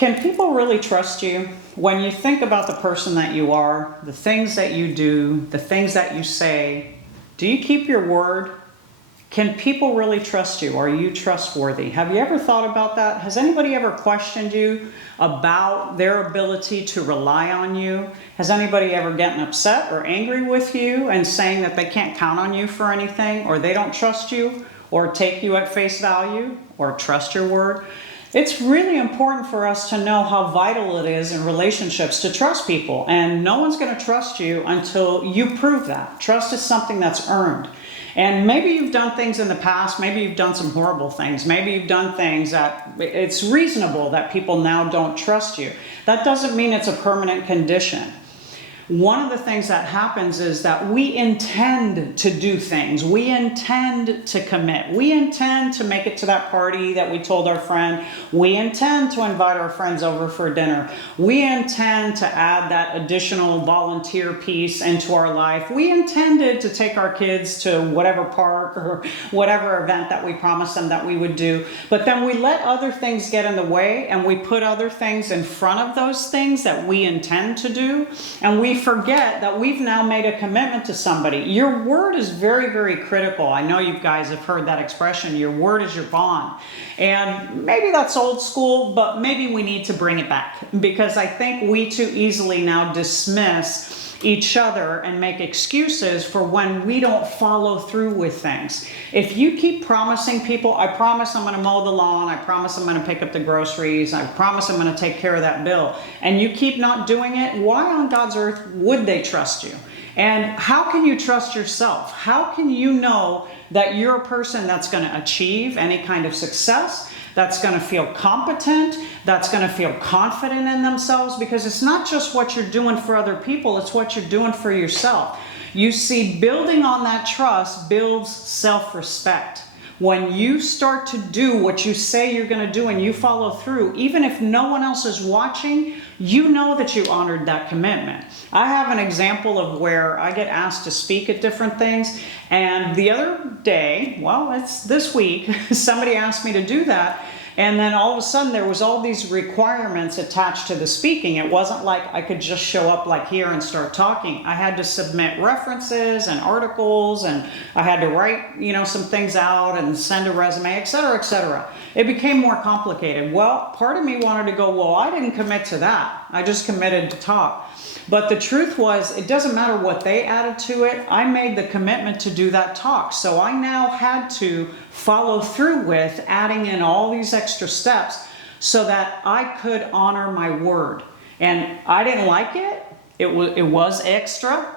Can people really trust you? When you think about the person that you are, the things that you do, the things that you say, do you keep your word? Can people really trust you? Are you trustworthy? Have you ever thought about that? Has anybody ever questioned you about their ability to rely on you? Has anybody ever gotten upset or angry with you and saying that they can't count on you for anything, or they don't trust you, or take you at face value, or trust your word? It's really important for us to know how vital it is in relationships to trust people, and no one's going to trust you until you prove that. Trust is something that's earned. And maybe you've done things in the past, maybe you've done some horrible things, maybe you've done things that it's reasonable that people now don't trust you. That doesn't mean it's a permanent condition. One of the things that happens is that we intend to do things. We intend to commit. We intend to make it to that party that we told our friend. We intend to invite our friends over for dinner. We intend to add that additional volunteer piece into our life. We intended to take our kids to whatever park or whatever event that we promised them that we would do. But then we let other things get in the way, and we put other things in front of those things that we intend to do. And we forget that we've now made a commitment to somebody. Your word is very, very critical. I know you guys have heard that expression, your word is your bond. And maybe that's old school, but maybe we need to bring it back, because I think we too easily now dismiss each other and make excuses for when we don't follow through with things. If you keep promising people, I promise I'm going to mow the lawn, I promise I'm going to pick up the groceries, I promise I'm going to take care of that bill, and you keep not doing it, why on God's earth would they trust you? And how can you trust yourself? How can you know that you're a person that's going to achieve any kind of success, that's going to feel competent, that's going to feel confident in themselves? Because it's not just what you're doing for other people, it's what you're doing for yourself. You see, building on that trust builds self-respect. When you start to do what you say you're going to do and you follow through, even if no one else is watching, you know that you honored that commitment. I have an example of where I get asked to speak at different things, and the other day, well, it's this week, somebody asked me to do that. And then all of a sudden there was all these requirements attached to the speaking. It wasn't like I could just show up like here and start talking. I had to submit references and articles, and I had to write, some things out and send a resume, etc., etc. It became more complicated. Well, part of me wanted to go, well, I didn't commit to that. I just committed to talk. But the truth was, it doesn't matter what they added to it. I made the commitment to do that talk. So I now had to follow through with adding in all these extra steps so that I could honor my word. And I didn't like it. It was extra.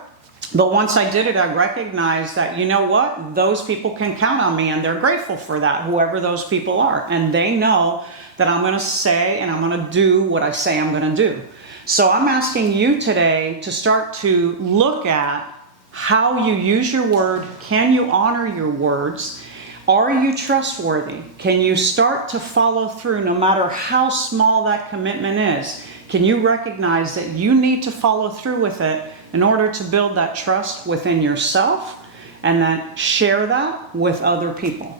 But once I did it, I recognized that, you know what? Those people can count on me, and they're grateful for that, whoever those people are. And they know that I'm going to say and I'm going to do what I say I'm going to do. So I'm asking you today to start to look at how you use your word. Can you honor your words? Are you trustworthy? Can you start to follow through no matter how small that commitment is? Can you recognize that you need to follow through with it in order to build that trust within yourself, and then share that with other people?